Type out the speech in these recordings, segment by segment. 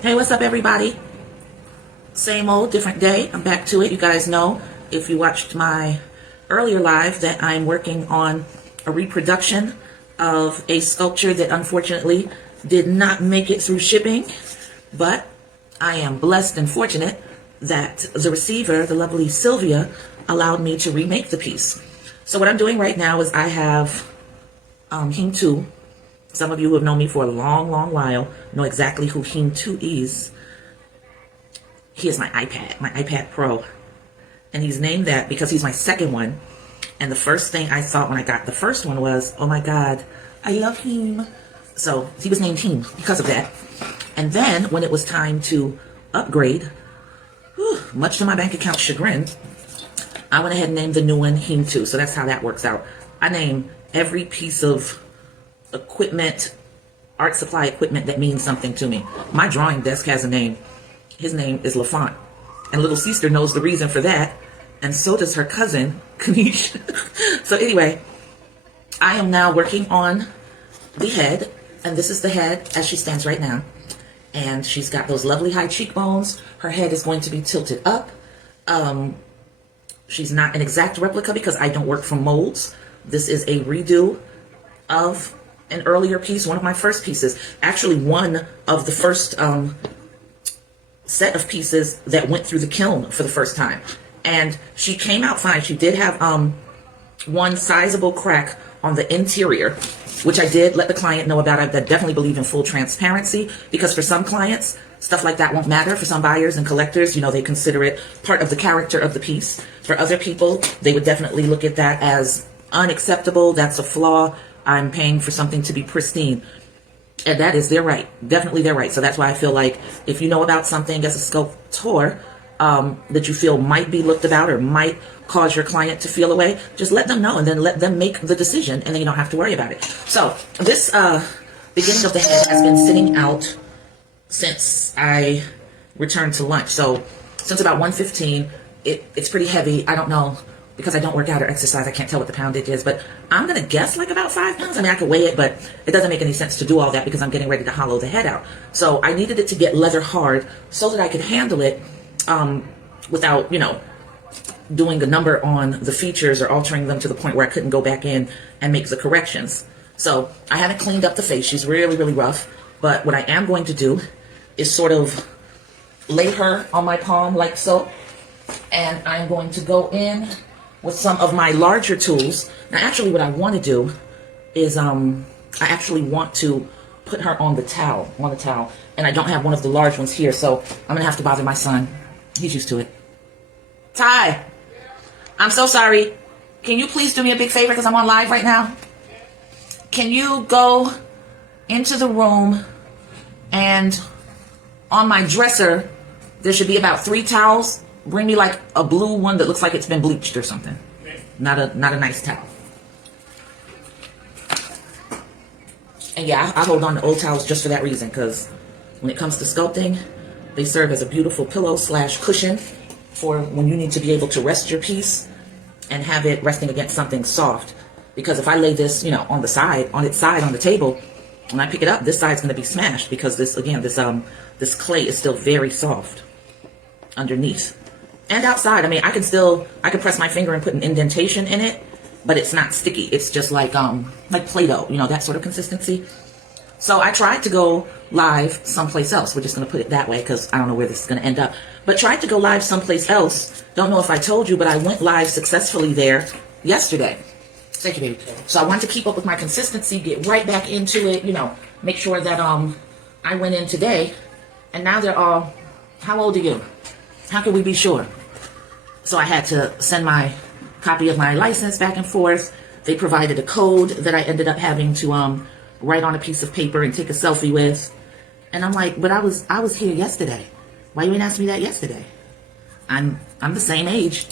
Hey, what's up, everybody? Same old, different day. I'm back to it. You guys know, if you watched my earlier live, that I'm working on a reproduction of a sculpture that unfortunately did not make it through shipping. But I am blessed and fortunate that the receiver, the lovely Sylvia, allowed me to remake the piece. So what I'm doing right now is I have Hing Tu. Some of you who have known me for a long, long while know exactly who Hing Tu is. He is my iPad Pro. And he's named that because he's my second one. And the first thing I thought when I got the first one was, oh my God, I love him. So he was named Hing because of that. And then when it was time to upgrade, much to my bank account's chagrin, I went ahead and named the new one Hing Tu. So that's how that works out. I name every piece of equipment, art supply equipment that means something to me. My drawing desk has a name. His name is LaFont. And little sister knows the reason for that. And so does her cousin, Kanish. So anyway, I am now working on the head. And this is the head as she stands right now. And she's got those lovely high cheekbones. Her head is going to be tilted up. She's not an exact replica because I don't work from molds. This is a redo of an earlier piece, one of my first pieces. Actually, one of the first set of pieces that went through the kiln for the first time. And she came out fine. She did have one sizable crack on the interior, which I did let the client know about. I definitely believe in full transparency because for some clients, stuff like that won't matter. For some buyers and collectors, you know, they consider it part of the character of the piece. For other people, they would definitely look at that as unacceptable. That's a flaw. I'm paying for something to be pristine. And that is their right. Definitely their right. So that's why I feel like if you know about something as a sculptor that you feel might be looked about or might cause your client to feel away, just let them know and then let them make the decision and then you don't have to worry about it. So this beginning of the head has been sitting out since I returned to lunch. So since about 1:15, it's pretty heavy. I don't know. Because I don't work out or exercise, I can't tell what the poundage is, but I'm going to guess like about 5 pounds. I mean, I could weigh it, but it doesn't make any sense to do all that because I'm getting ready to hollow the head out. So I needed it to get leather hard so that I could handle it without, you know, doing a number on the features or altering them to the point where I couldn't go back in and make the corrections. So I haven't cleaned up the face. She's really, really rough. But what I am going to do is sort of lay her on my palm like so. And I'm going to go in with some of my larger tools. Now, actually, what I want to do is I actually want to put her on the towel, and I don't have one of the large ones here, so I'm going to have to bother my son. He's used to it. Ty, I'm so sorry. Can you please do me a big favor because I'm on live right now? Can you go into the room and on my dresser, there should be about 3 towels. Bring me like a blue one that looks like it's been bleached or something. Not a nice towel. And yeah, I hold on to old towels just for that reason, because when it comes to sculpting, they serve as a beautiful pillow / cushion for when you need to be able to rest your piece and have it resting against something soft. Because if I lay this, you know, on its side on the table, when I pick it up, this side's going to be smashed because this clay is still very soft underneath. And outside, I mean, I could press my finger and put an indentation in it, but it's not sticky. It's just like Play-Doh, you know, that sort of consistency. So I tried to go live someplace else. We're just going to put it that way because I don't know where this is going to end up. But tried to go live someplace else. Don't know if I told you, but I went live successfully there yesterday. Thank you, baby. So I wanted to keep up with my consistency, get right back into it, you know, make sure that I went in today. And now they're all, how old are you? How can we be sure? So I had to send my copy of my license back and forth. They provided a code that I ended up having to write on a piece of paper and take a selfie with. And I'm like, but I was here yesterday. Why you didn't ask me that yesterday? I'm the same age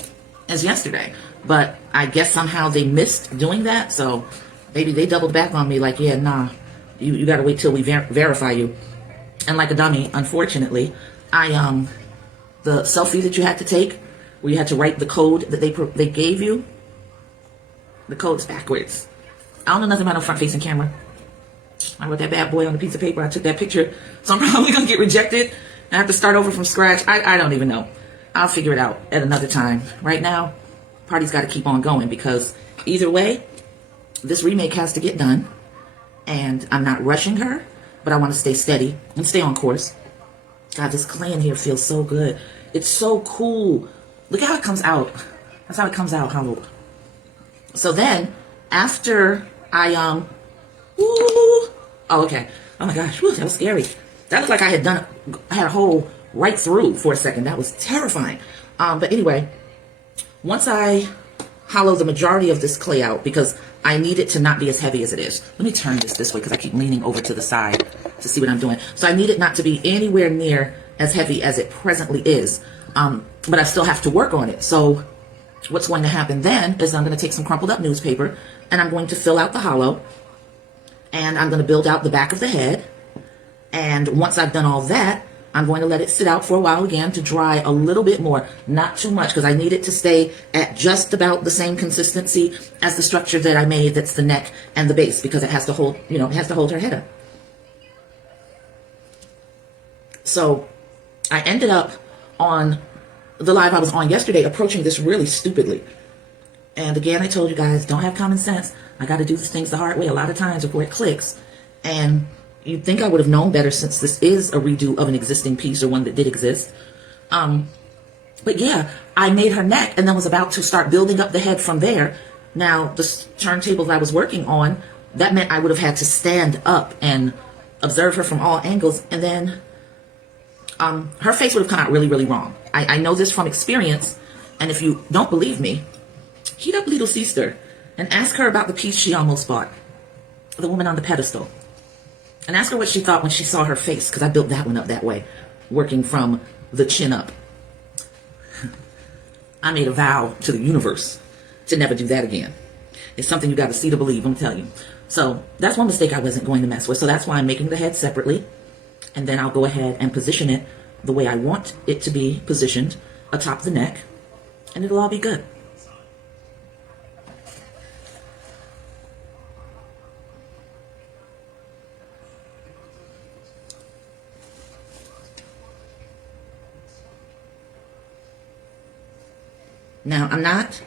as yesterday. But I guess somehow they missed doing that. So maybe they doubled back on me like, yeah, nah, you got to wait till we verify you. And like a dummy, unfortunately, the selfie that you had to take, where you had to write the code that they gave you, the code's backwards. I don't know nothing about a front-facing camera. I wrote that bad boy on a piece of paper. I took that picture. So I'm probably going to get rejected and have to start over from scratch. I don't even know. I'll figure it out at another time. Right now, party's got to keep on going because either way, this remake has to get done. And I'm not rushing her, but I want to stay steady and stay on course. God, this clay in here feels so good. It's so cool. Look how it comes out. That's how it comes out hollowed. So then, after I, oh, okay. Oh my gosh, whew, that was scary. That looked like I had a hole right through for a second. That was terrifying. But anyway, once I hollow the majority of this clay out, because I need it to not be as heavy as it is. Let me turn this way because I keep leaning over to the side to see what I'm doing. So I need it not to be anywhere near as heavy as it presently is. But I still have to work on it. So what's going to happen then is I'm going to take some crumpled up newspaper and I'm going to fill out the hollow. And I'm going to build out the back of the head. And once I've done all that, I'm going to let it sit out for a while again to dry a little bit more, not too much, because I need it to stay at just about the same consistency as the structure that I made, that's the neck and the base, because it has to hold, it has to hold her head up. So I ended up on the live I was on yesterday approaching this really stupidly. And again, I told you guys, don't have common sense. I got to do these things the hard way a lot of times before it clicks. And you'd think I would have known better since this is a redo of an existing piece or one that did exist. But yeah, I made her neck and then was about to start building up the head from there. Now, the turntable that I was working on, that meant I would have had to stand up and observe her from all angles. And then her face would have come out really, really wrong. I know this from experience. And if you don't believe me, heat up Little Sister and ask her about the piece she almost bought. The woman on the pedestal. And ask her what she thought when she saw her face, because I built that one up that way, working from the chin up. I made a vow to the universe to never do that again. It's something you got to see to believe, I'm telling you. So that's one mistake I wasn't going to mess with. So that's why I'm making the head separately. And then I'll go ahead and position it the way I want it to be positioned atop the neck. And it'll all be good. Now, I'm not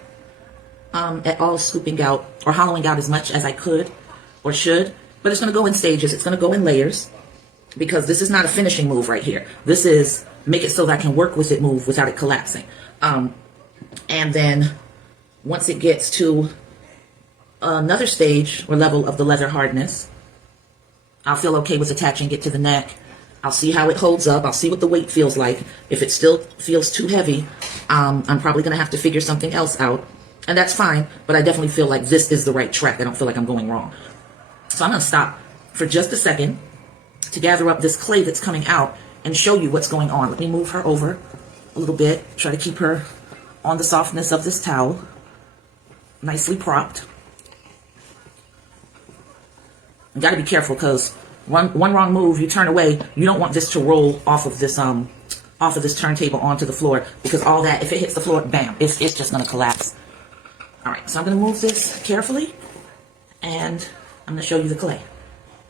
at all scooping out or hollowing out as much as I could or should, but it's going to go in stages. It's going to go in layers because this is not a finishing move right here. This is make it so that I can work with it move without it collapsing. And then once it gets to another stage or level of the leather hardness, I'll feel okay with attaching it to the neck. I'll see how it holds up. I'll see what the weight feels like. If it still feels too heavy, I'm probably going to have to figure something else out. And that's fine, but I definitely feel like this is the right track. I don't feel like I'm going wrong. So I'm going to stop for just a second to gather up this clay that's coming out and show you what's going on. Let me move her over a little bit. Try to keep her on the softness of this towel. Nicely propped. You got to be careful because one wrong move, you turn away. You don't want this to roll off of this turntable onto the floor because all that, if it hits the floor, bam, it's just going to collapse. All right, so I'm going to move this carefully, and I'm going to show you the clay.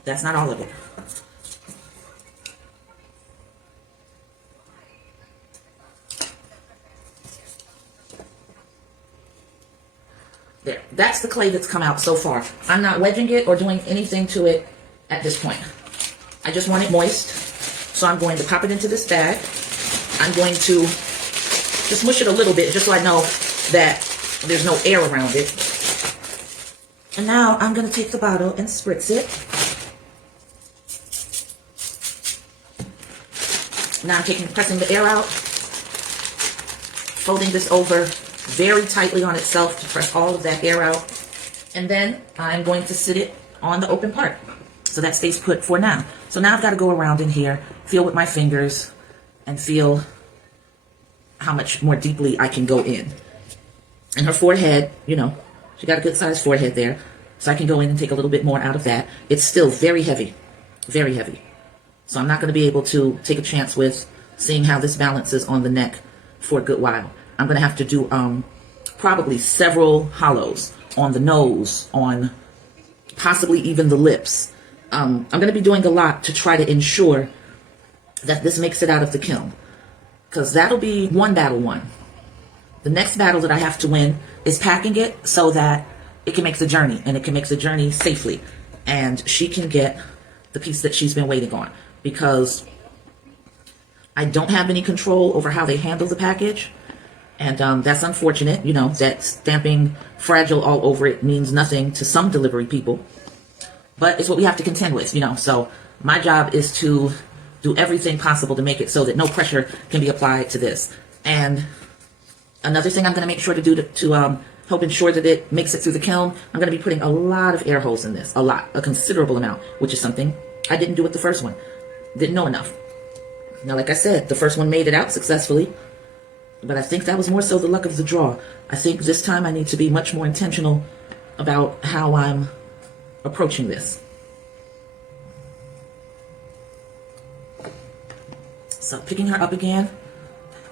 That's not all of it. There, that's the clay that's come out so far. I'm not wedging it or doing anything to it at this point. I just want it moist, so I'm going to pop it into this bag. I'm going to just mush it a little bit just so I know that there's no air around it. And now I'm going to take the bottle and spritz it. Now I'm pressing the air out, folding this over very tightly on itself to press all of that air out. And then I'm going to sit it on the open part. So that stays put for now. So now I've got to go around in here, feel with my fingers, and feel how much more deeply I can go in. And her forehead, you know, she got a good sized forehead there. So I can go in and take a little bit more out of that. It's still very heavy, very heavy. So I'm not going to be able to take a chance with seeing how this balances on the neck for a good while. I'm going to have to do probably several hollows on the nose, on possibly even the lips, I'm going to be doing a lot to try to ensure that this makes it out of the kiln, because that'll be one battle won. The next battle that I have to win is packing it so that it can make the journey, and it can make the journey safely, and she can get the piece that she's been waiting on, because I don't have any control over how they handle the package. And that's unfortunate, you know, that stamping fragile all over it means nothing to some delivery people. But it's what we have to contend with, you know. So my job is to do everything possible to make it so that no pressure can be applied to this. And another thing I'm going to make sure to do to help ensure that it makes it through the kiln, I'm going to be putting a lot of air holes in this. A considerable amount, which is something I didn't do with the first one. Didn't know enough. Now, like I said, the first one made it out successfully. But I think that was more so the luck of the draw. I think this time I need to be much more intentional about how I'm approaching this. So picking her up again,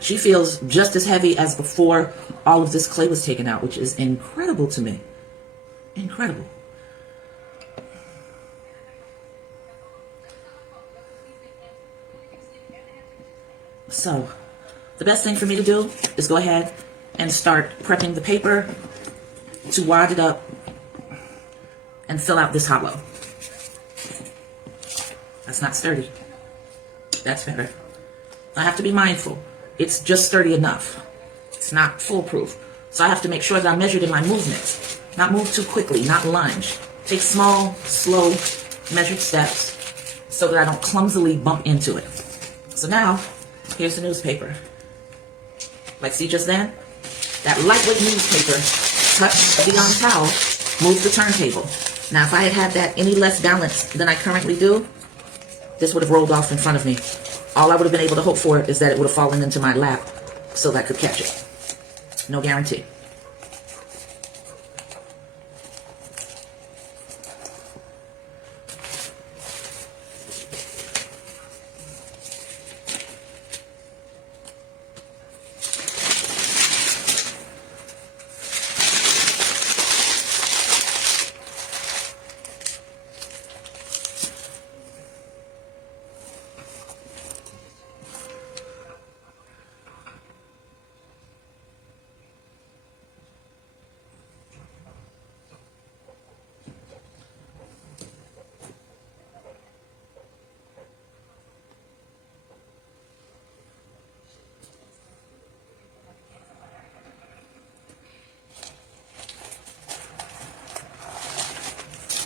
she feels just as heavy as before all of this clay was taken out, which is incredible to me. Incredible. So the best thing for me to do is go ahead and start prepping the paper to wad it up and fill out this hollow. That's not sturdy. That's better. I have to be mindful. It's just sturdy enough. It's not foolproof. So I have to make sure that I'm measured in my movements. Not move too quickly, not lunge. Take small, slow, measured steps so that I don't clumsily bump into it. So now, here's the newspaper. Like, see just then? That lightweight newspaper touched the towel, moved the turntable. Now, if I had had that any less balanced than I currently do, this would have rolled off in front of me. All I would have been able to hope for is that it would have fallen into my lap so that I could catch it. No guarantee.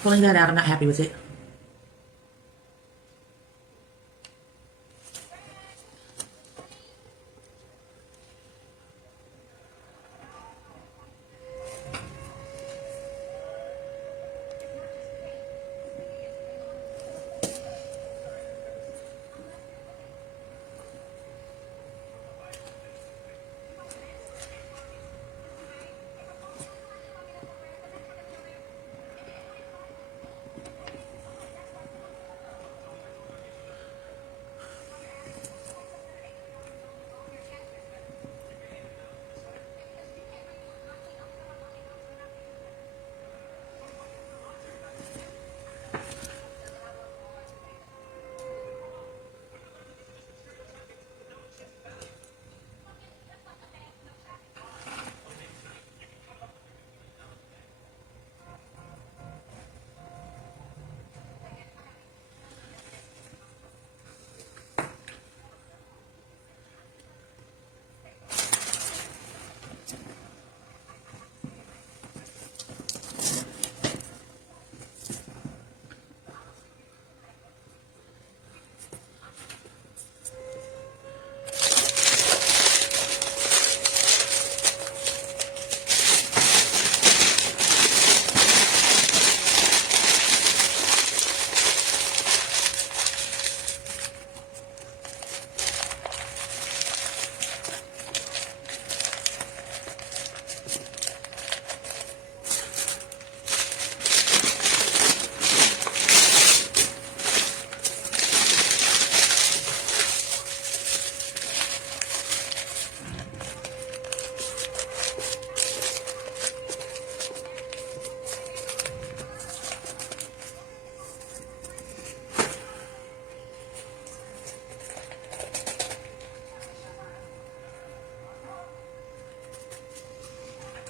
Pulling that out, I'm not happy with it.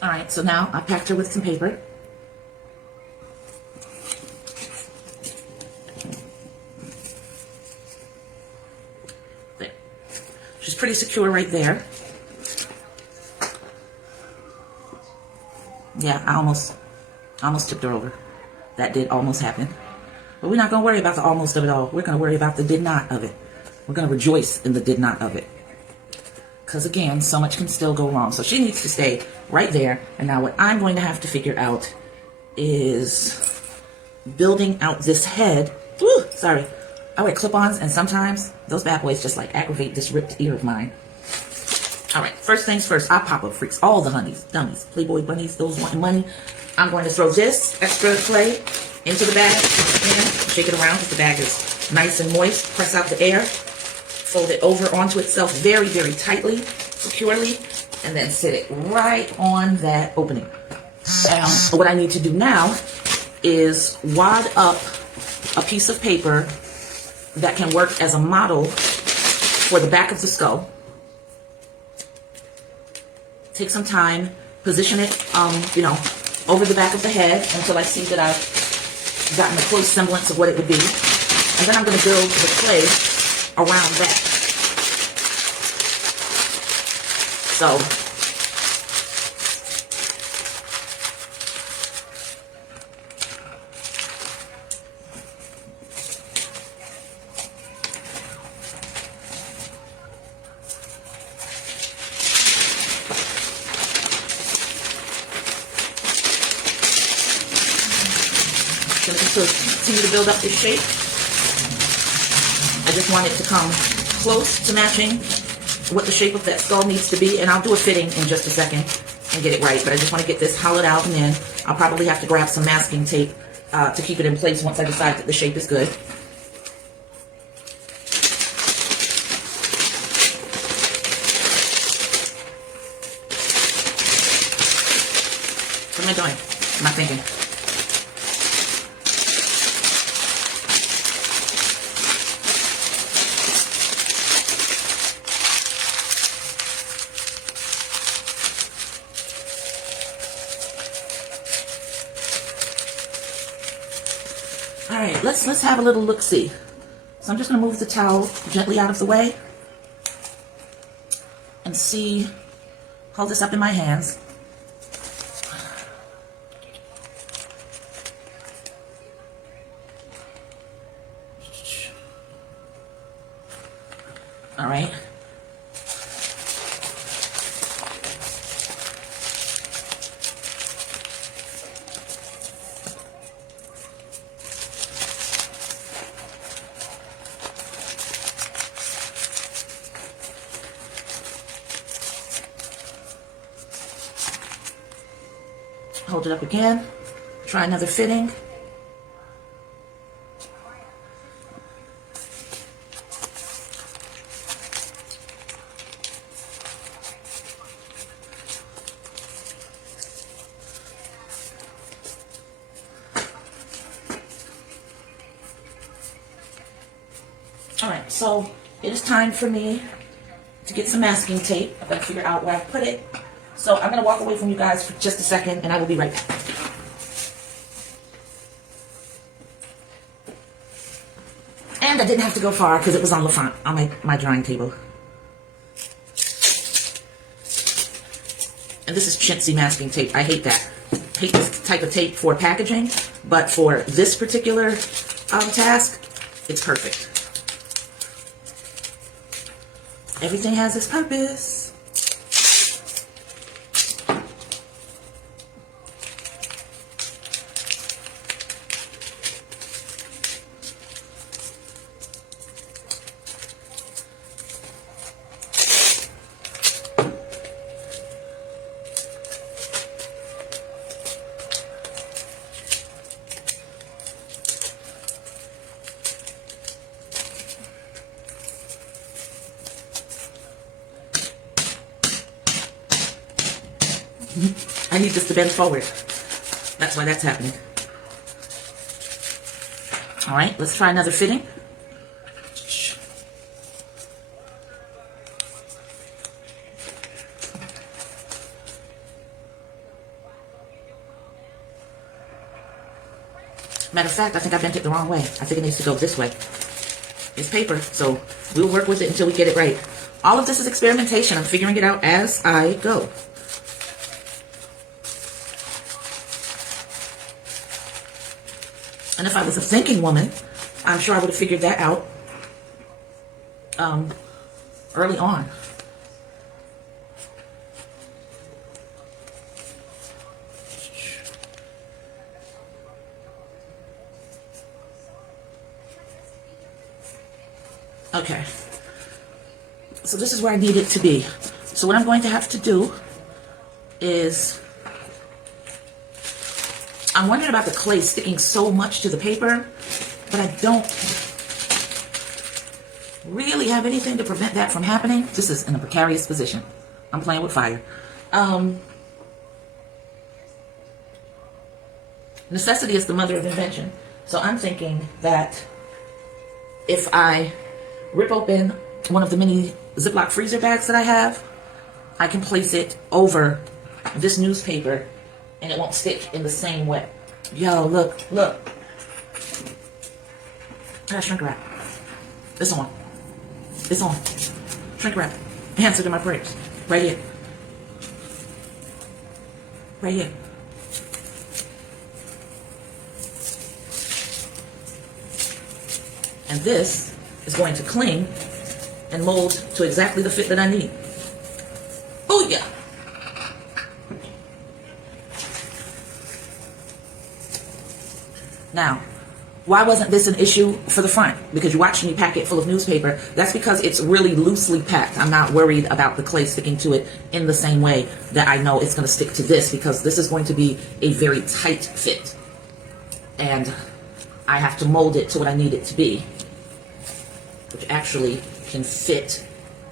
All right, so now I packed her with some paper. There. She's pretty secure right there. Yeah, I almost tipped her over. That did almost happen. But we're not going to worry about the almost of it all. We're going to worry about the did not of it. We're going to rejoice in the did not of it. Because again, so much can still go wrong. So she needs to stay right there. And now what I'm going to have to figure out is building out this head. Woo, sorry. I wear clip-ons, and sometimes those bad boys just like aggravate this ripped ear of mine. All right, first things first, I pop-up freaks, all the honeys, dummies, Playboy bunnies, those wanting money. I'm going to throw this extra clay into the bag and shake it around because the bag is nice and moist. Press out the air. Fold it over onto itself very, very tightly, securely, and then sit it right on that opening. What I need to do now is wad up a piece of paper that can work as a model for the back of the skull. Take some time, position it, over the back of the head until I see that I've gotten a close semblance of what it would be. And then I'm going to build the clay around that. So I'm going to continue to build up this shape. I just want it to come close to matching what the shape of that skull needs to be, and I'll do a fitting in just a second and get it right, but I just want to get this hollowed out, and then I'll probably have to grab some masking tape to keep it in place once I decide that the shape is good. What am I doing? What am I thinking? All right, let's have a little look-see. So I'm just going to move the towel gently out of the way and see, hold this up in my hands. All right. Hold it up again. Try another fitting. All right, so it is time for me to get some masking tape. I've got to figure out where I put it. So I'm going to walk away from you guys for just a second, and I will be right back. And I didn't have to go far because it was on my drawing table. And this is chintzy masking tape. I hate that. I hate this type of tape for packaging, but for this particular task, it's perfect. Everything has its purpose. I need this to bend forward. That's why that's happening. All right, let's try another fitting. Matter of fact, I think I bent it the wrong way. I think it needs to go this way. It's paper, so we'll work with it until we get it right. All of this is experimentation. I'm figuring it out as I go. And if I was a thinking woman, I'm sure I would have figured that out early on. Okay, so this is where I need it to be. So what I'm going to have to do is, I'm wondering about the clay sticking so much to the paper, but I don't really have anything to prevent that from happening. This is in a precarious position. I'm playing with fire. Necessity is the mother of invention. So I'm thinking that if I rip open one of the mini Ziploc freezer bags that I have, I can place it over this newspaper and it won't stick in the same way. Yo, look. I got shrink wrap. It's on. Shrink wrap. Answer to my prayers. Right here. Right here. And this is going to cling and mold to exactly the fit that I need. Oh yeah. Now, why wasn't this an issue for the front? Because you're watching me pack it full of newspaper. That's because it's really loosely packed. I'm not worried about the clay sticking to it in the same way that I know it's going to stick to this, because this is going to be a very tight fit. And I have to mold it to what I need it to be, which actually can fit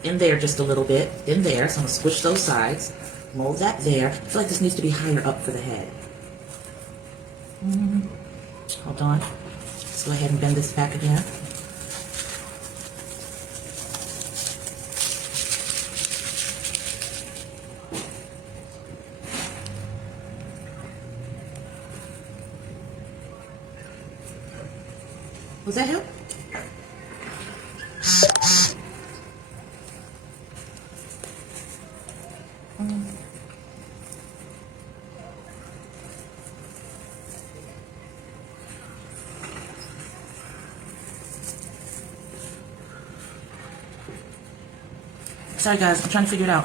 in there just a little bit, in there. So I'm gonna squish those sides, mold that there. I feel like this needs to be higher up for the head. Hold on. Let's go ahead and bend this back again. Was that him? Sorry guys, I'm trying to figure it out.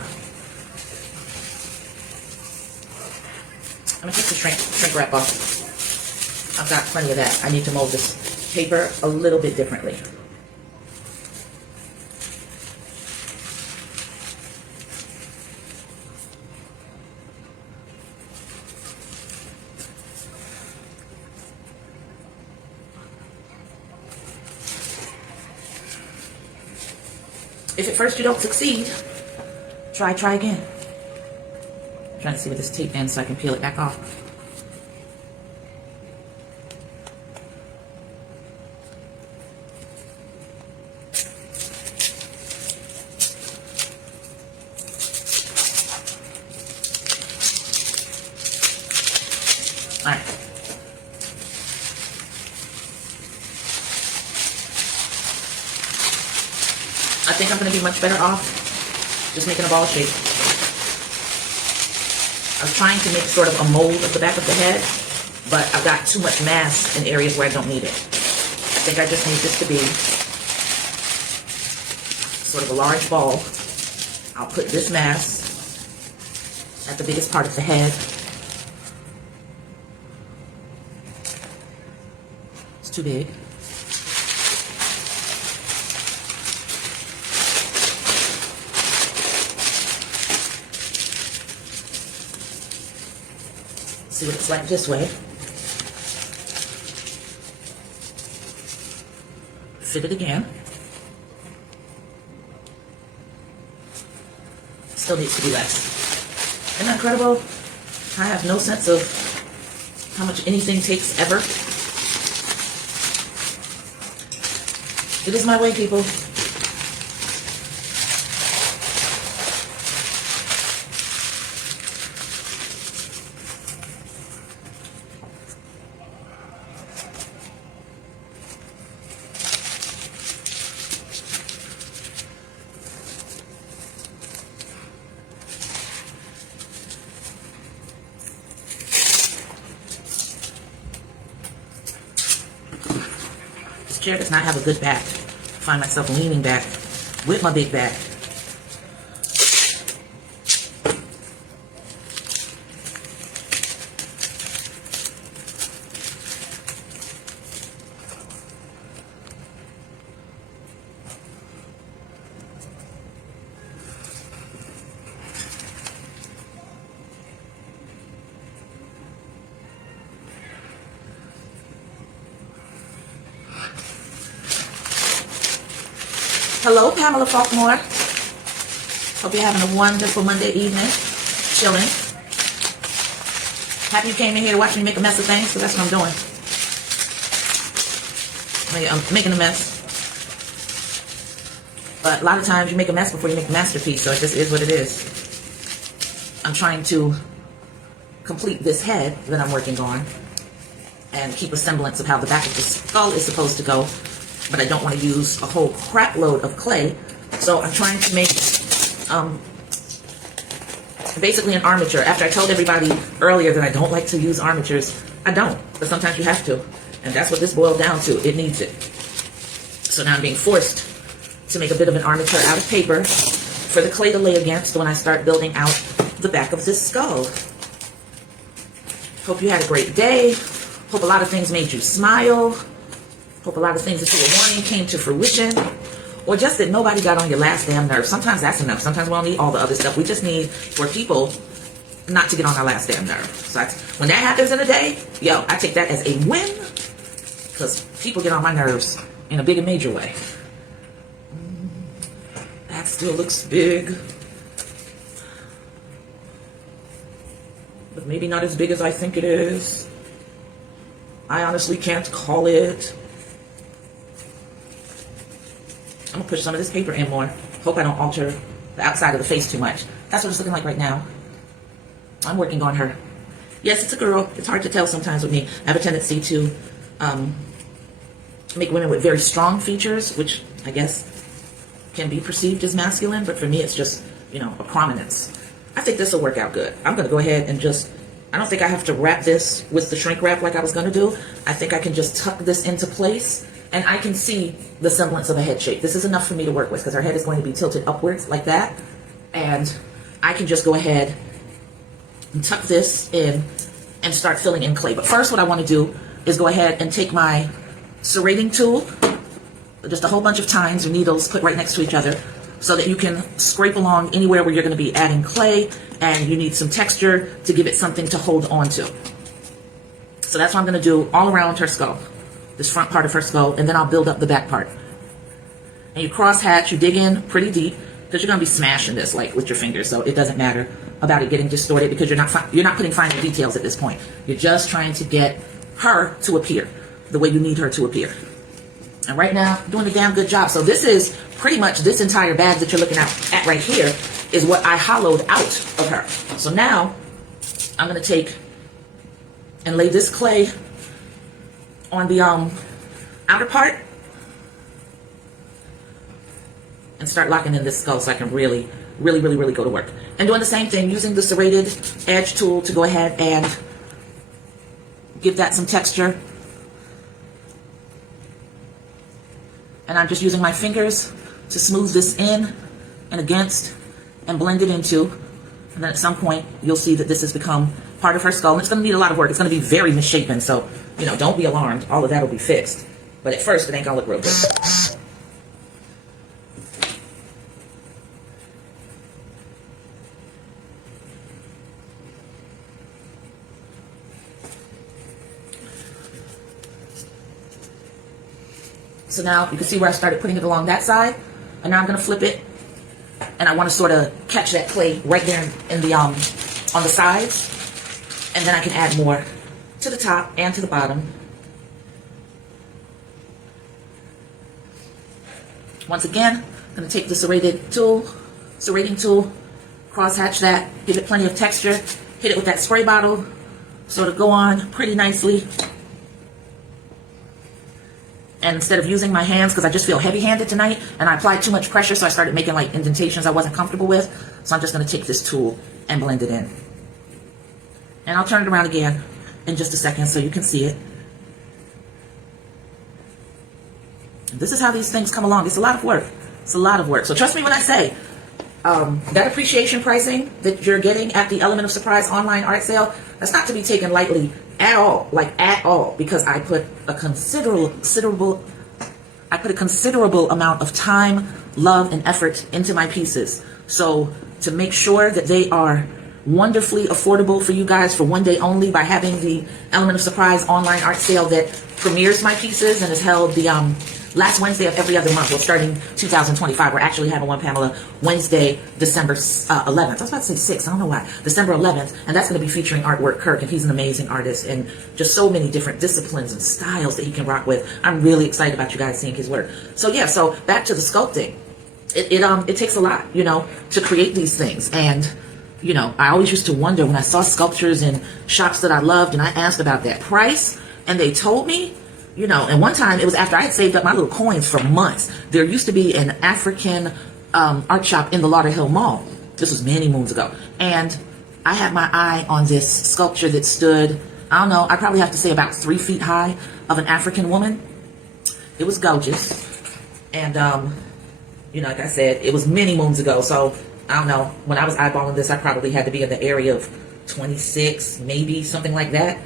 I'm gonna take the shrink wrap off. I've got plenty of that. I need to mold this paper a little bit differently. If at first you don't succeed, try again. I'm trying to see where this tape ends so I can peel it back off. All right. I think I'm going to be much better off just making a ball shape. I was trying to make sort of a mold of the back of the head, but I've got too much mass in areas where I don't need it. I think I just need this to be sort of a large ball. I'll put this mass at the biggest part of the head. It's too big. See what it's like this way. Fit it again. Still needs to be less. Isn't that incredible? I have no sense of how much anything takes ever. It is my way, people. chair does not have a good back. I find myself leaning back with my big back. Hello, Pamela Faulkmore. Hope you're having a wonderful Monday evening. Chilling. Happy you came in here to watch me make a mess of things, because that's what I'm doing. I'm making a mess. But a lot of times you make a mess before you make a masterpiece, so it just is what it is. I'm trying to complete this head that I'm working on and keep a semblance of how the back of the skull is supposed to go. But I don't want to use a whole crap load of clay. So I'm trying to make basically an armature. After I told everybody earlier that I don't like to use armatures, I don't. But sometimes you have to. And that's what this boiled down to. It needs it. So now I'm being forced to make a bit of an armature out of paper for the clay to lay against when I start building out the back of this skull. Hope you had a great day. Hope a lot of things made you smile. Hope a lot of things that you were wanting came to fruition, or just that nobody got on your last damn nerve. Sometimes that's enough. Sometimes we don't need all the other stuff. We just need for people not to get on our last damn nerve. So when that happens in a day, yo, I take that as a win, because people get on my nerves in a big and major way. That still looks big, but maybe not as big as I think it is. I honestly can't call it. I'm gonna push some of this paper in more. Hope I don't alter the outside of the face too much. That's what it's looking like right now. I'm working on her. Yes, it's a girl. It's hard to tell sometimes with me. I have a tendency to make women with very strong features, which I guess can be perceived as masculine, but for me it's just, you know, a prominence. I think this will work out good. I'm gonna go ahead and just, I don't think I have to wrap this with the shrink wrap like I was gonna do. I think I can just tuck this into place, and I can see the semblance of a head shape. This is enough for me to work with, because her head is going to be tilted upwards like that. And I can just go ahead and tuck this in and start filling in clay. But first what I want to do is go ahead and take my serrating tool, just a whole bunch of tines or needles put right next to each other, so that you can scrape along anywhere where you're going to be adding clay and you need some texture to give it something to hold on to. So that's what I'm going to do all around her skull. This front part of her skull, and then I'll build up the back part. And you cross hatch, you dig in pretty deep, because you're going to be smashing this like with your fingers, so it doesn't matter about it getting distorted, because you're not putting finer details at this point. You're just trying to get her to appear the way you need her to appear. And right now, doing a damn good job. So this is pretty much this entire bag that you're looking at right here is what I hollowed out of her. So now I'm going to take and lay this clay on the outer part and start locking in this skull so I can really go to work. And doing the same thing, using the serrated edge tool to go ahead and give that some texture. And I'm just using my fingers to smooth this in and against and blend it into. And then at some point, you'll see that this has become part of her skull. And it's going to need a lot of work. It's going to be very misshapen. So, you know, don't be alarmed. All of that will be fixed. But at first, it ain't going to look real good. So now you can see where I started putting it along that side. And now I'm going to flip it. And I want to sort of catch that clay right there in the on the sides. And then I can add more to the top and to the bottom. Once again, I'm going to take the serrating tool, cross hatch that, give it plenty of texture, hit it with that spray bottle, sort of go on pretty nicely. And instead of using my hands, because I just feel heavy-handed tonight, and I applied too much pressure, so I started making like indentations I wasn't comfortable with. So I'm just going to take this tool and blend it in. And I'll turn it around again in just a second so you can see it. This is how these things come along. It's a lot of work. It's a lot of work. So trust me when I say, that appreciation pricing that you're getting at the Element of Surprise online art sale, that's not to be taken lightly at all, like at all, because I put a considerable amount of time, love, and effort into my pieces. So to make sure that they are wonderfully affordable for you guys for one day only by having the Element of Surprise online art sale that premieres my pieces and is held the last Wednesday of every other month. Well, starting 2025, we're actually having one, Pamela, Wednesday, December 11th. I was about to say 6th. I don't know why. December 11th. And that's going to be featuring Artwork Kirk. And he's an amazing artist and just so many different disciplines and styles that he can rock with. I'm really excited about you guys seeing his work. So yeah, so back to the sculpting. It takes a lot, you know, to create these things. And, you know, I always used to wonder when I saw sculptures in shops that I loved and I asked about that price and they told me, you know, and one time it was after I had saved up my little coins for months. There used to be an African art shop in the Lauderhill Mall. This was many moons ago. And I had my eye on this sculpture that stood, I don't know, I probably have to say about 3 feet high, of an African woman. It was gorgeous. And, you know, like I said, it was many moons ago. So, I don't know, when I was eyeballing this, I probably had to be in the area of 26, maybe something like that.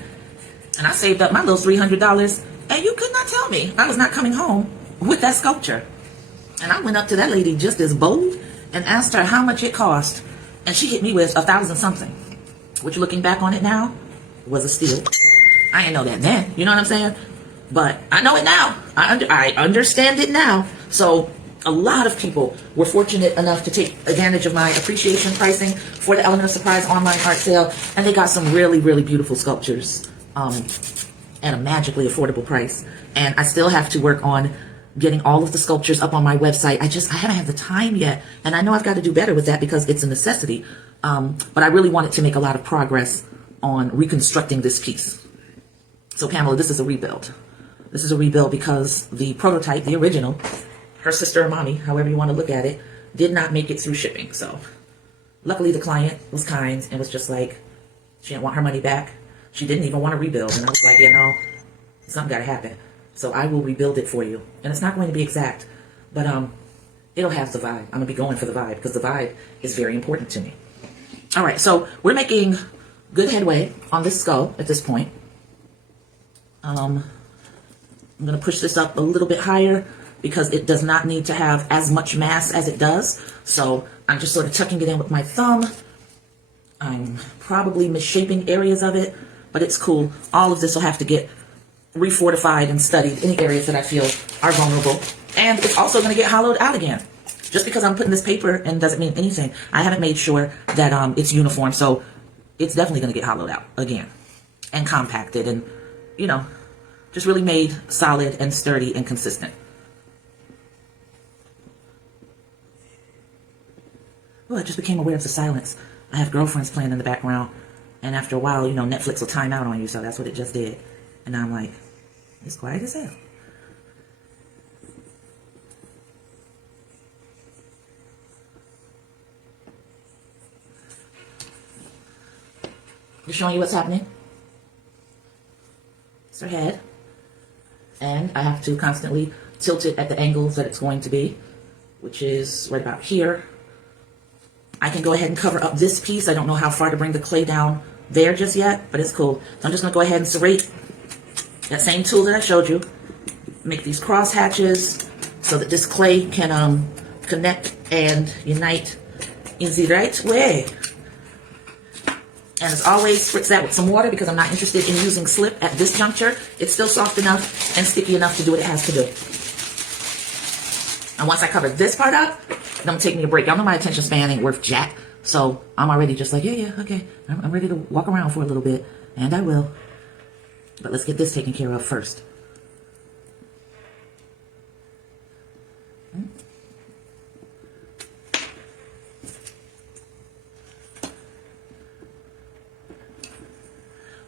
And I saved up my little $300. And you could not tell me I was not coming home with that sculpture. And I went up to that lady just as bold and asked her how much it cost. And she hit me with 1,000 something, which looking back on it now was a steal. I didn't know that then, you know what I'm saying? But I know it now. I understand it now. So a lot of people were fortunate enough to take advantage of my appreciation pricing for the Element of Surprise online art sale. And they got some really, really beautiful sculptures. At a magically affordable price. And I still have to work on getting all of the sculptures up on my website. I haven't had the time yet. And I know I've got to do better with that because it's a necessity. But I really wanted to make a lot of progress on reconstructing this piece. So Pamela, this is a rebuild. This is a rebuild because the prototype, the original, her sister or mommy, however you want to look at it, did not make it through shipping. So luckily the client was kind and was just like, she didn't want her money back. She didn't even want to rebuild. And I was like, you know, something got to happen. So I will rebuild it for you. And it's not going to be exact, but it'll have the vibe. I'm going to be going for the vibe because the vibe is very important to me. All right, so we're making good headway on this skull at this point. I'm going to push this up a little bit higher because it does not need to have as much mass as it does. So I'm just sort of tucking it in with my thumb. I'm probably misshaping areas of it, but it's cool. All of this will have to get refortified and studied, any areas that I feel are vulnerable. And it's also going to get hollowed out again. Just because I'm putting this paper in doesn't mean anything. I haven't made sure that it's uniform, so it's definitely going to get hollowed out again. And compacted and, you know, just really made solid and sturdy and consistent. Oh, I just became aware of the silence. I have girlfriends playing in the background. And after a while, you know, Netflix will time out on you, so that's what it just did. And I'm like, it's quiet as hell. Just showing you what's happening. It's her head. And I have to constantly tilt it at the angles that it's going to be, which is right about here. I can go ahead and cover up this piece. I don't know how far to bring the clay down there just yet, but it's cool. So I'm just going to go ahead and serrate that same tool that I showed you. Make these cross hatches so that this clay can connect and unite in the right way. And as always, spritz that with some water because I'm not interested in using slip at this juncture. It's still soft enough and sticky enough to do what it has to do. And once I cover this part up, then I'm going to take me a break. Y'all know my attention span ain't worth jack. So I'm already just like, yeah, okay. I'm ready to walk around for a little bit. And I will. But let's get this taken care of first.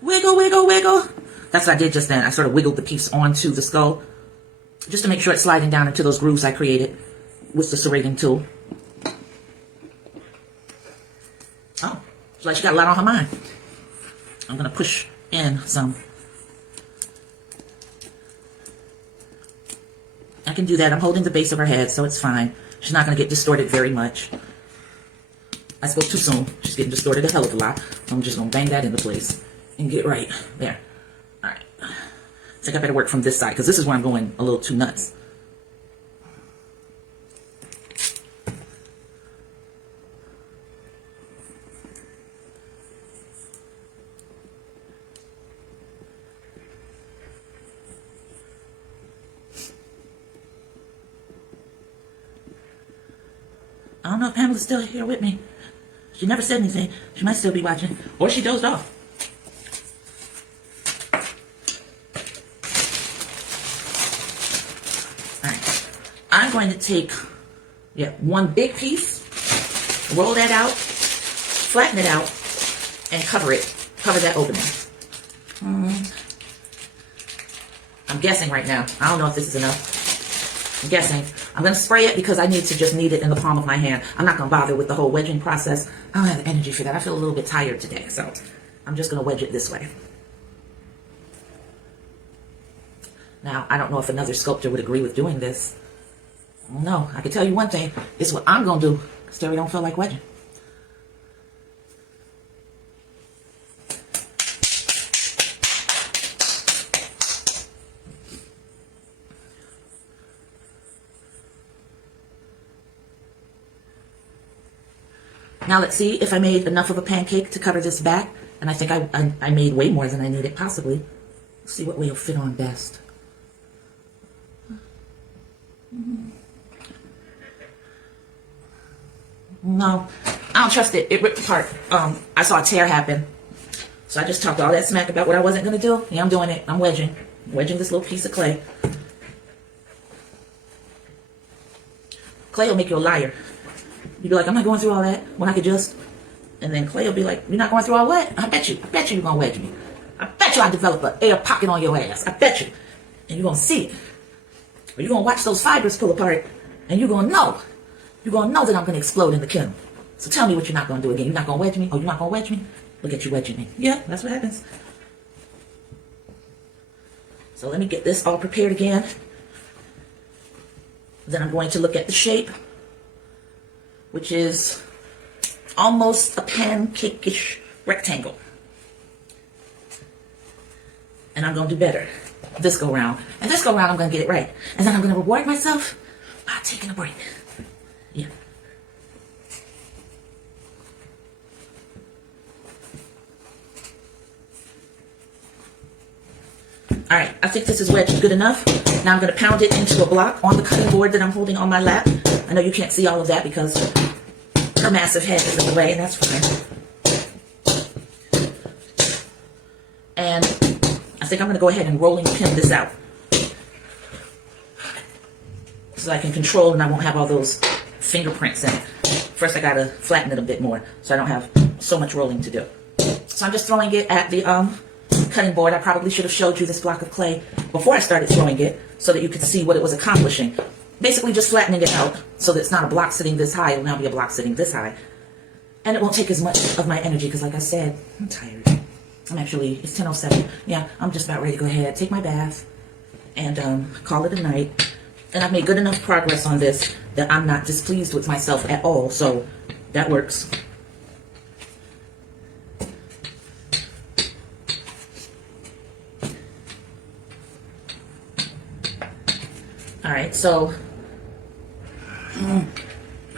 Wiggle, wiggle, wiggle. That's what I did just then. I sort of wiggled the piece onto the skull just to make sure it's sliding down into those grooves I created with the serrating tool. Oh, it's like she got a lot on her mind. I'm going to push in some. I can do that. I'm holding the base of her head, so it's fine. She's not going to get distorted very much. I spoke too soon. She's getting distorted a hell of a lot. I'm just going to bang that into place and get right there. All right. I think I better work from this side because this is where I'm going a little too nuts. I don't know if Pamela's still here with me. She never said anything. She might still be watching. Or she dozed off. Alright. I'm going to take one big piece, roll that out, flatten it out, and cover it. Cover that opening. I'm guessing right now. I don't know if this is enough. I'm guessing. I'm going to spray it because I need to just knead it in the palm of my hand. I'm not going to bother with the whole wedging process. I don't have the energy for that. I feel a little bit tired today, so I'm just going to wedge it this way. Now, I don't know if another sculptor would agree with doing this. I don't know. I can tell you one thing. It's what I'm going to do because Terry don't feel like wedging. Now let's see if I made enough of a pancake to cover this back. And I think I made way more than I needed, possibly. Let's see what way will fit on best. No, I don't trust it. It ripped apart. I saw a tear happen. So I just talked all that smack about what I wasn't going to do. Yeah, I'm doing it. I'm wedging. Wedging this little piece of clay. Clay will make you a liar. You'd be like, I'm not going through all that when I could just. And then Clay will be like, you're not going through all what? I bet you you're going to wedge me. I bet you I develop an air pocket on your ass. I bet you. And you're going to see it. Or you're going to watch those fibers pull apart. And you're going to know. You're going to know that I'm going to explode in the kiln. So tell me what you're not going to do again. You're not going to wedge me? Oh, you're not going to wedge me? Look at you wedging me. Yeah, that's what happens. So let me get this all prepared again. Then I'm going to look at the shape, which is almost a pancake-ish rectangle. And I'm going to do better this go round. And this go round, I'm going to get it right. And then I'm going to reward myself by taking a break. Yeah. All right, I think this is wedged good enough. Now I'm going to pound it into a block on the cutting board that I'm holding on my lap. I know you can't see all of that because her massive head is in the way, and that's fine. And I think I'm going to go ahead and rolling pin this out so I can control and I won't have all those fingerprints in it. First, I got to flatten it a bit more so I don't have so much rolling to do. So I'm just throwing it at the cutting board. I probably should have showed you this block of clay before I started throwing it so that you could see what it was accomplishing. Basically just flattening it out so that it's not a block sitting this high. It'll now be a block sitting this high. And it won't take as much of my energy because like I said, I'm tired. It's 10:07. Yeah, I'm just about ready to go ahead, take my bath, and call it a night. And I've made good enough progress on this that I'm not displeased with myself at all. So that works. All right, so I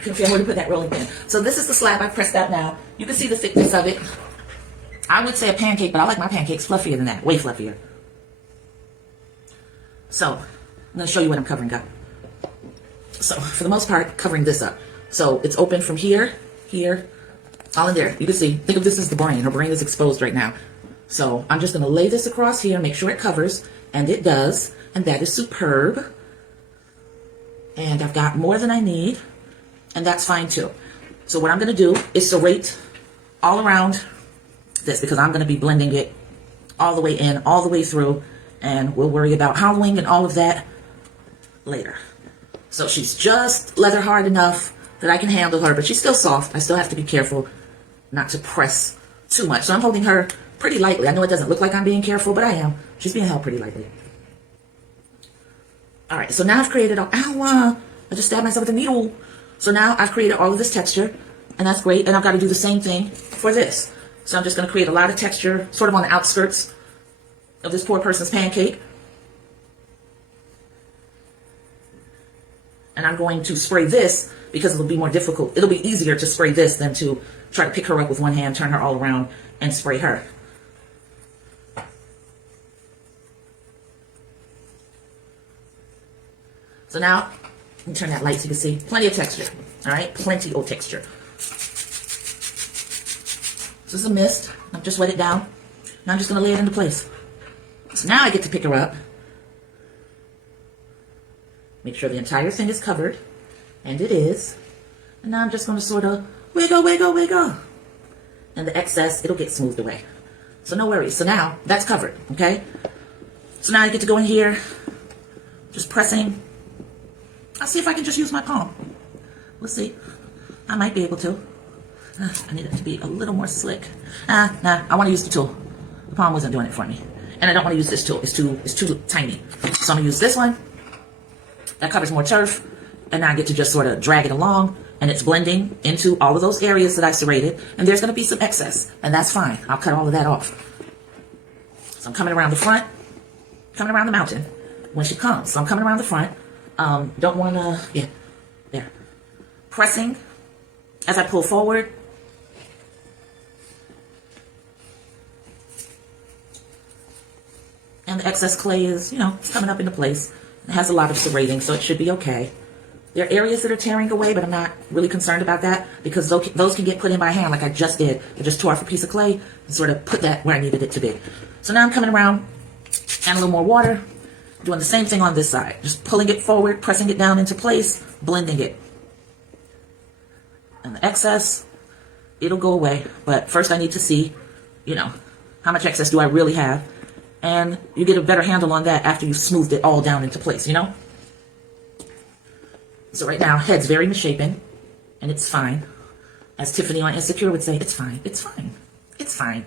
can figure out where to put that rolling pin. So this is the slab I pressed out now. You can see the thickness of it. I would say a pancake, but I like my pancakes fluffier than that, way fluffier. So I'm going to show you what I'm covering up. So for the most part, covering this up. So it's open from here, all in there. You can see, think of this as the brain. Her brain is exposed right now. So I'm just going to lay this across here, make sure it covers, and it does, and that is superb. And I've got more than I need, and that's fine too. So what I'm going to do is serrate all around this because I'm going to be blending it all the way in, all the way through, and we'll worry about hollowing and all of that later. So she's just leather hard enough that I can handle her, but she's still soft. I still have to be careful not to press too much. So I'm holding her pretty lightly. I know it doesn't look like I'm being careful, but I am. She's being held pretty lightly. All right, so now I've created, I just stabbed myself with a needle. So now I've created all of this texture, and that's great. And I've got to do the same thing for this. So I'm just going to create a lot of texture, sort of on the outskirts of this poor person's pancake. And I'm going to spray this because it'll be more difficult. It'll be easier to spray this than to try to pick her up with one hand, turn her all around, and spray her. So now, let me turn that light so you can see. Plenty of texture. All right, plenty of texture. This is a mist. I've just wet it down. Now I'm just going to lay it into place. So now I get to pick her up. Make sure the entire thing is covered. And it is. And now I'm just going to sort of wiggle, wiggle, wiggle. And the excess, it'll get smoothed away. So no worries. So now that's covered, okay? So now I get to go in here, just pressing. I'll see if I can just use my palm. We'll see. I might be able to. I need it to be a little more slick. Nah, I want to use the tool. The palm wasn't doing it for me. And I don't want to use this tool. It's too tiny. So I'm going to use this one. That covers more turf. And now I get to just sort of drag it along. And it's blending into all of those areas that I serrated. And there's going to be some excess. And that's fine. I'll cut all of that off. So I'm coming around the front. Coming around the mountain when she comes. So I'm coming around the front. Don't want to... Yeah. There. Pressing as I pull forward. And the excess clay is, it's coming up into place. It has a lot of serrating, so it should be okay. There are areas that are tearing away, but I'm not really concerned about that because those can get put in by hand like I just did. I just tore off a piece of clay and sort of put that where I needed it to be. So now I'm coming around, add a little more water, doing the same thing on this side. Just pulling it forward, pressing it down into place, blending it. And the excess, it'll go away. But first I need to see, how much excess do I really have? And you get a better handle on that after you've smoothed it all down into place, So right now, head's very misshapen, and it's fine. As Tiffany on Insecure would say, it's fine, it's fine, it's fine.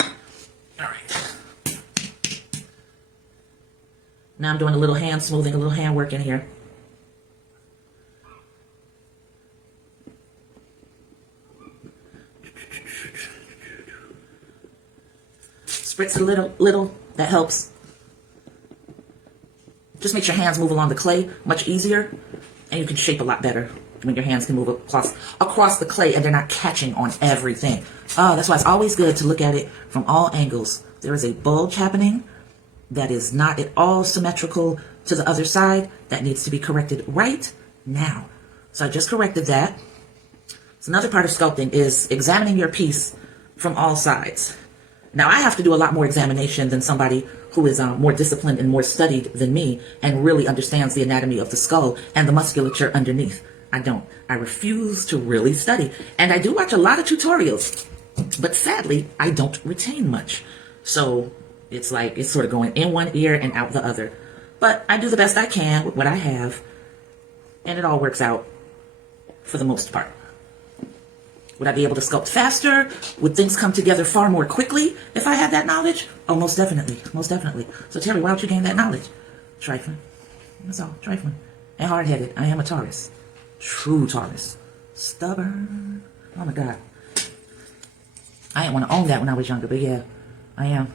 All right. Now I'm doing a little hand smoothing, a little hand work in here. Spritz a little, that helps. Just makes your hands move along the clay much easier, and you can shape a lot better when your hands can move across the clay and they're not catching on everything. That's why it's always good to look at it from all angles. There is a bulge happening that is not at all symmetrical to the other side. That needs to be corrected right now. So I just corrected that. So another part of sculpting is examining your piece from all sides. Now, I have to do a lot more examination than somebody who is more disciplined and more studied than me and really understands the anatomy of the skull and the musculature underneath. I don't. I refuse to really study. And I do watch a lot of tutorials, but sadly, I don't retain much. So it's sort of going in one ear and out the other. But I do the best I can with what I have, and it all works out for the most part. Would I be able to sculpt faster? Would things come together far more quickly if I had that knowledge? Oh, most definitely. Most definitely. So Terry, why don't you gain that knowledge? Trifling. That's all. Trifling. And hard-headed. I am a Taurus. True Taurus. Stubborn. Oh, my God. I didn't want to own that when I was younger, but yeah, I am.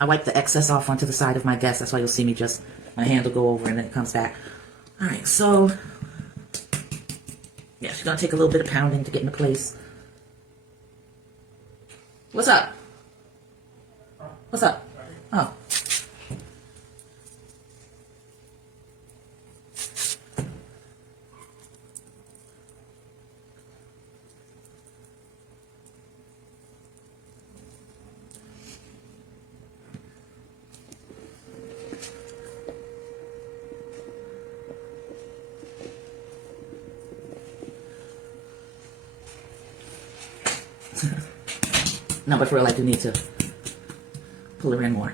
I wipe the excess off onto the side of my desk. That's why you'll see me my hand will go over and then it comes back. All right, so, yeah, she's going to take a little bit of pounding to get into place. What's up? What's up? Oh. No, but for real, I do need to pull her in more.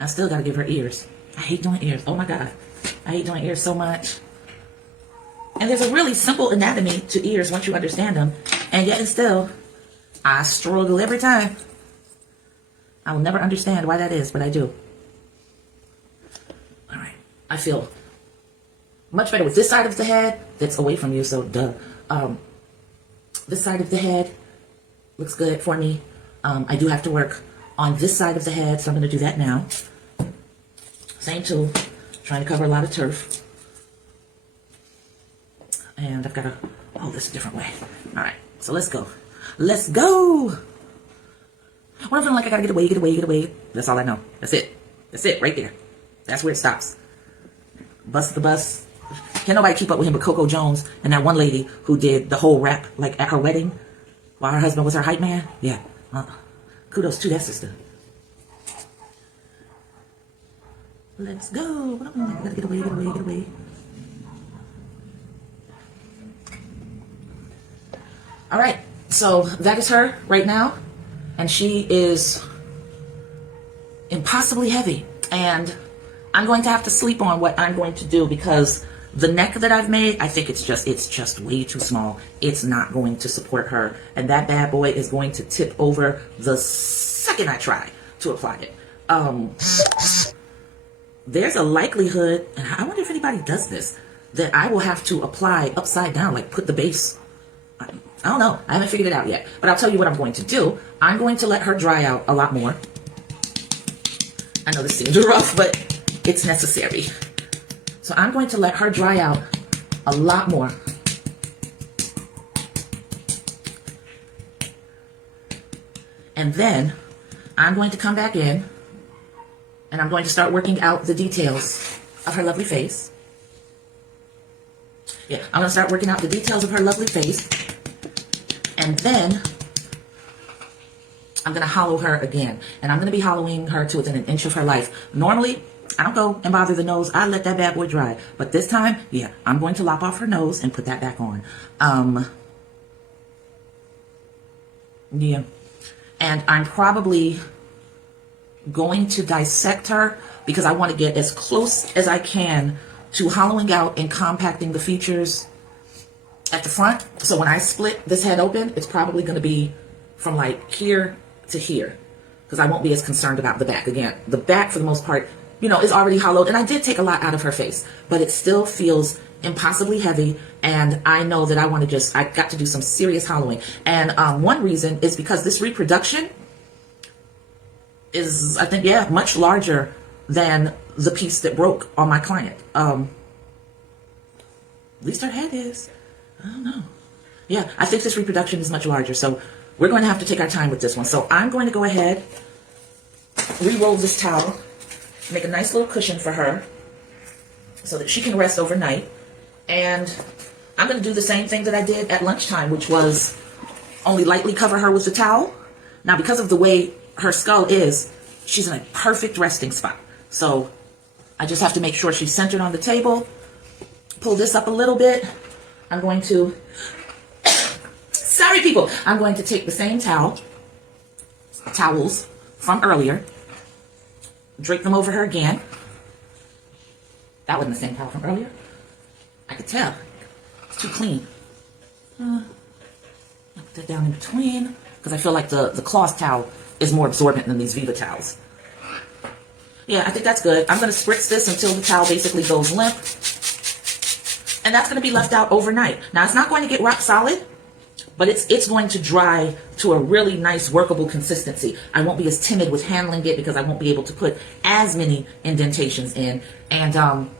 I still got to give her ears. I hate doing ears. Oh my God. I hate doing ears so much. And there's a really simple anatomy to ears once you understand them. And yet and still, I struggle every time. I will never understand why that is, but I do. All right. I feel much better with this side of the head that's away from you, so duh. This side of the head looks good for me. I do have to work on this side of the head, so I'm going to do that now. Same tool, trying to cover a lot of turf. And I've got to hold this a different way. All right, so let's go. Let's go. When I'm feeling like I got to get away, get away, get away. That's all I know. That's it. That's it right there. That's where it stops. Bust the bus. Can't nobody keep up with him but Coco Jones and that one lady who did the whole rap like at her wedding while her husband was her hype man. Yeah. Kudos to that sister. Let's go. I gotta get away, get away, get away. All right. So that is her right now. And she is impossibly heavy. And I'm going to have to sleep on what I'm going to do because the neck that I've made, I think it's just way too small. It's not going to support her. And that bad boy is going to tip over the second I try to apply it. There's a likelihood, and I wonder if anybody does this, that I will have to apply upside down, like put the base. I don't know. I haven't figured it out yet. But I'll tell you what I'm going to do. I'm going to let her dry out a lot more. I know this seems rough, but it's necessary. So I'm going to let her dry out a lot more. And then I'm going to come back in and I'm going to start working out the details of her lovely face. Yeah, I'm going to start working out the details of her lovely face. And then I'm going to hollow her again. And I'm going to be hollowing her to within an inch of her life. Normally, I don't go and bother the nose. I let that bad boy dry. But this time, yeah, I'm going to lop off her nose and put that back on. Yeah. And I'm probably going to dissect her because I want to get as close as I can to hollowing out and compacting the features at the front. So when I split this head open, it's probably going to be from like here to here because I won't be as concerned about the back. Again, the back for the most part, you know, is already hollowed, and I did take a lot out of her face, but it still feels impossibly heavy, and I know that I got to do some serious hollowing. And one reason is because this reproduction is, I think, yeah, much larger than the piece that broke on my client. At least her head is. I don't know. Yeah, I think this reproduction is much larger, so we're going to have to take our time with this one. So I'm going to go ahead, re-roll this towel, make a nice little cushion for her so that she can rest overnight. And I'm going to do the same thing that I did at lunchtime, which was only lightly cover her with the towel. Now, because of the way her skull is, she's in a perfect resting spot. So I just have to make sure she's centered on the table. Pull this up a little bit. I'm going to, sorry people, I'm going to take the same towels from earlier, drape them over her again. That wasn't the same towel from earlier. I could tell. It's too clean. I'll put that down in between because I feel like the cloth towel is more absorbent than these Viva towels. Yeah, I think that's good. I'm going to spritz this until the towel basically goes limp. And that's going to be left out overnight. Now, it's not going to get rock solid, but it's going to dry to a really nice workable consistency. I won't be as timid with handling it because I won't be able to put as many indentations in. And I'm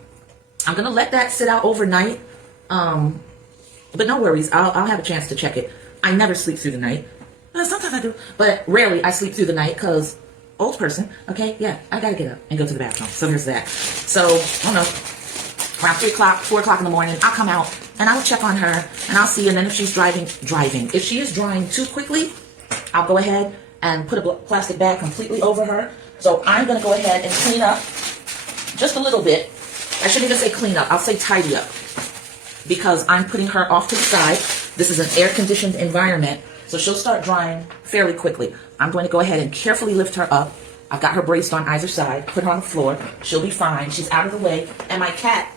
going to let that sit out overnight. But no worries, I'll have a chance to check it. I never sleep through the night. Sometimes I do, but rarely I sleep through the night because old person, okay? Yeah, I got to get up and go to the bathroom. So there's that. So, I don't know, around 3 o'clock, 4 o'clock in the morning, I'll come out and I'll check on her and I'll see. And then if she's driving, if she is drying too quickly, I'll go ahead and put a plastic bag completely over her. So I'm going to go ahead and clean up just a little bit. I shouldn't even say clean up. I'll say tidy up because I'm putting her off to the side. This is an air-conditioned environment, so she'll start drying fairly quickly. I'm going to go ahead and carefully lift her up I've got her braced on either side, put her on the floor. She'll be fine. She's out of the way. And my cat,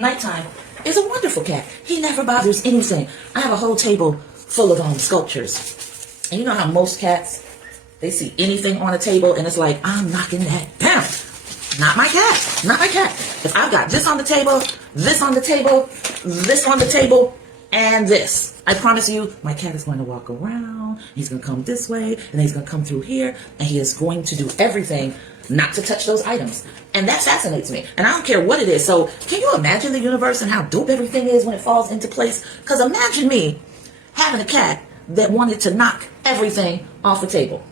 Nighttime, is a wonderful cat. He never bothers anything. I have a whole table full of sculptures. And you know how most cats, they see anything on a table and it's like, I'm knocking that down. Not my cat. Not my cat. If I've got this on the table, this on the table, this on the table, and this, I promise you, my cat is going to walk around. He's going to come this way, and then he's going to come through here, and he is going to do everything not to touch those items. And that fascinates me. And I don't care what it is. So can you imagine the universe and how dope everything is when it falls into place? Because imagine me having a cat that wanted to knock everything off the table.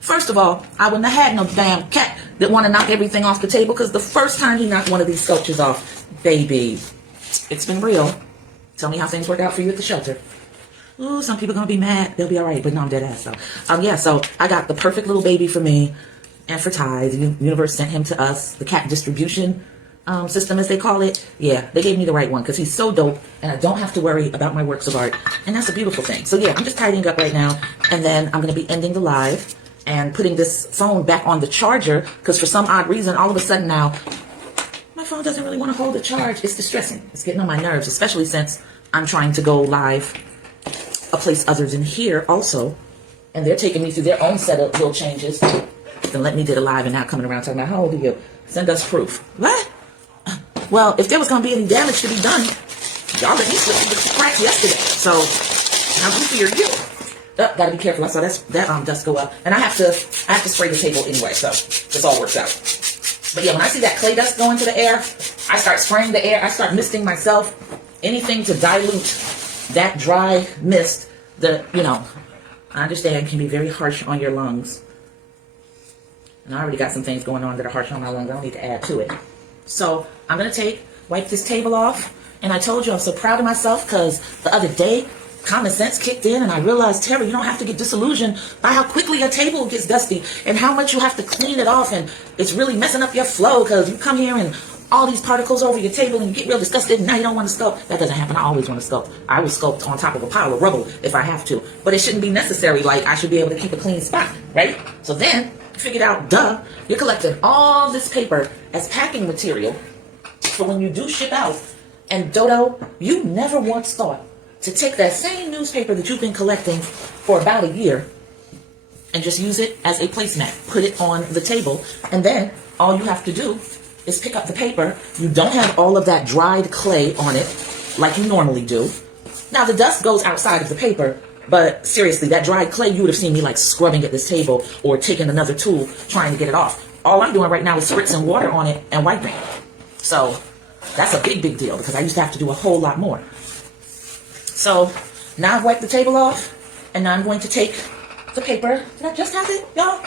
First of all, I wouldn't have had no damn cat that want to knock everything off the table, because the first time he knocked one of these sculptures off, baby, it's been real. Tell me how things work out for you at the shelter. Ooh, some people are going to be mad. They'll be all right, but no, I'm dead ass. So I got the perfect little baby for me and for Ty. The universe sent him to us, the cat distribution system, as they call it. Yeah, they gave me the right one because he's so dope, and I don't have to worry about my works of art, and that's a beautiful thing. So yeah, I'm just tidying up right now, and then I'm going to be ending the live and putting this phone back on the charger, because for some odd reason, all of a sudden now, my phone doesn't really want to hold a charge. It's distressing. It's getting on my nerves, especially since I'm trying to go live a place other than here also, and they're taking me through their own set of little changes. Then let me do it live and now coming around talking about, how old are you? Send us proof. What? Well, if there was going to be any damage to be done, y'all let me slip through the cracks yesterday. So how goofy are you? Gotta be careful. I saw that dust go up, and I have to spray the table anyway, so this all works out. But yeah, when I see that clay dust go into the air, I start spraying the air. I start misting myself. Anything to dilute that dry mist that, I understand can be very harsh on your lungs. And I already got some things going on that are harsh on my lungs. I don't need to add to it. So I'm going to wipe this table off. And I told you I'm so proud of myself, because the other day, common sense kicked in, and I realized, Terry, you don't have to get disillusioned by how quickly a table gets dusty and how much you have to clean it off, and it's really messing up your flow because you come here and all these particles over your table and you get real disgusted, and now you don't want to sculpt. That doesn't happen. I always want to sculpt. I will sculpt on top of a pile of rubble if I have to, but it shouldn't be necessary. Like, I should be able to keep a clean spot, right? So then you figured out, you're collecting all this paper as packing material for when you do ship out. And Dodo, you never once thought to take that same newspaper that you've been collecting for about a year and just use it as a placemat. Put it on the table, and then all you have to do is pick up the paper. You don't have all of that dried clay on it like you normally do. Now, the dust goes outside of the paper, but seriously, that dried clay, you would have seen me like scrubbing at this table or taking another tool trying to get it off. All I'm doing right now is spritzing water on it and wiping. So that's a big, big deal, because I used to have to do a whole lot more. So now I've wiped the table off, and now I'm going to take the paper. Did I just have it, y'all?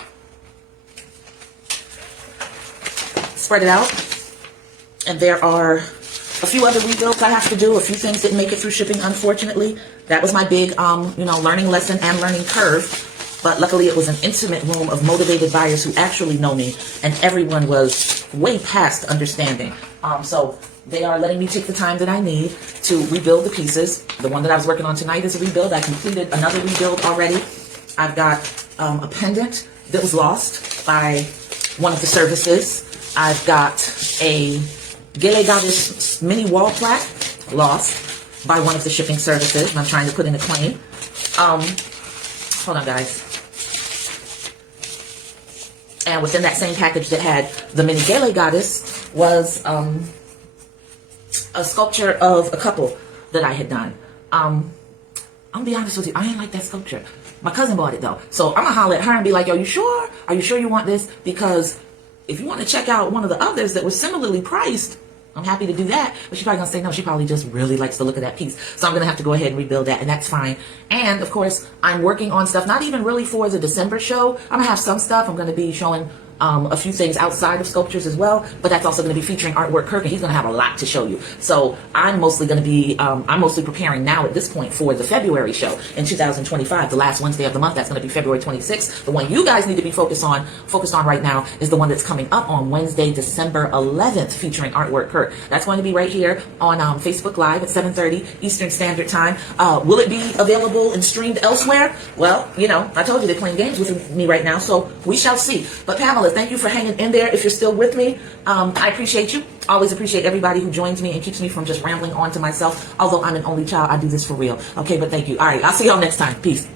Spread it out. And there are a few other rebuilds I have to do. A few things didn't make it through shipping, unfortunately. That was my big, learning lesson and learning curve. But luckily it was an intimate room of motivated buyers who actually know me, and everyone was way past understanding. So they are letting me take the time that I need to rebuild the pieces. The one that I was working on tonight is a rebuild. I completed another rebuild already. I've got a pendant that was lost by one of the services. I've got a Gele Goddess mini wall plaque lost by one of the shipping services, and I'm trying to put in a claim. Hold on, guys. And within that same package that had the mini Gele Goddess was a sculpture of a couple that I had done. I'm gonna be honest with you, I ain't like that sculpture. My cousin bought it though. So I'm gonna holler at her and be like, yo, you sure? Are you sure you want this? Because if you want to check out one of the others that was similarly priced, I'm happy to do that. But she's probably gonna say no, she probably just really likes the look of that piece. So I'm gonna have to go ahead and rebuild that, and that's fine. And of course, I'm working on stuff, not even really for the December show. I'm gonna have some stuff. I'm gonna be showing a few things outside of sculptures as well, but that's also going to be featuring Artwork Kirk, and he's going to have a lot to show you. So I'm mostly going to be, I'm mostly preparing now at this point for the February show in 2025, the last Wednesday of the month. That's going to be February 26th. The one you guys need to be focused on right now is the one that's coming up on Wednesday, December 11th, featuring Artwork Kirk. That's going to be right here on Facebook Live at 7:30 Eastern Standard Time. Will it be available and streamed elsewhere? Well, you know, I told you they're playing games with me right now, so we shall see. But Pamela, thank you for hanging in there. If you're still with me, I appreciate you. Always appreciate everybody who joins me and keeps me from just rambling on to myself. Although I'm an only child, I do this for real. Okay, but thank you. All right, I'll see y'all next time. Peace.